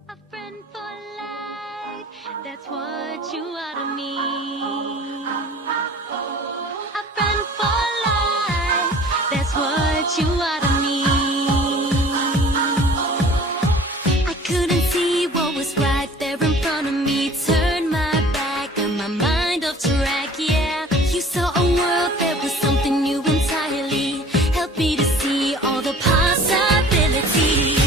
A friend for life, that's what you are to me. A friend for life, that's what you are to me. I couldn't see what was right there in front of me. Turned my back and my mind off track, yeah. You saw a world that was something new entirely. Helped me to see all the possibilities.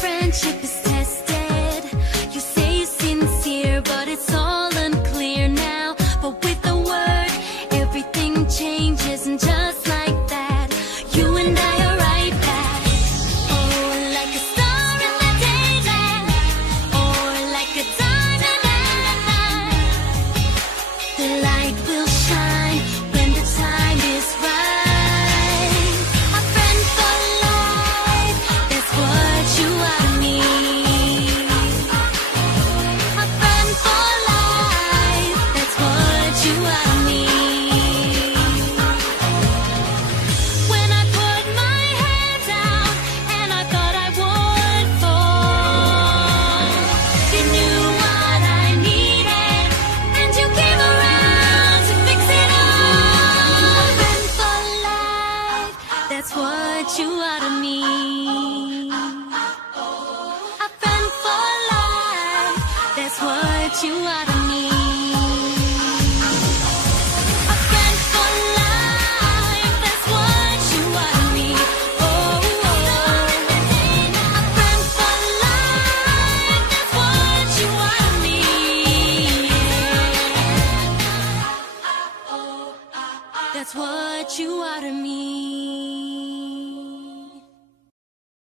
Friendship is tested. You say you're sincere, but it's all unclear now. But with a word, everything changes, and just like that, you and I are right back. Oh, like a star in the daylight, or like a diamond in the night. The light will shine when the time is right. A friend for life, that's what you are. That's what you are to me. A friend for life, that's what you are to me. A friend for life, that's what you are to me. Oh, a friend for life, that's what you are to me. That's what you are to me.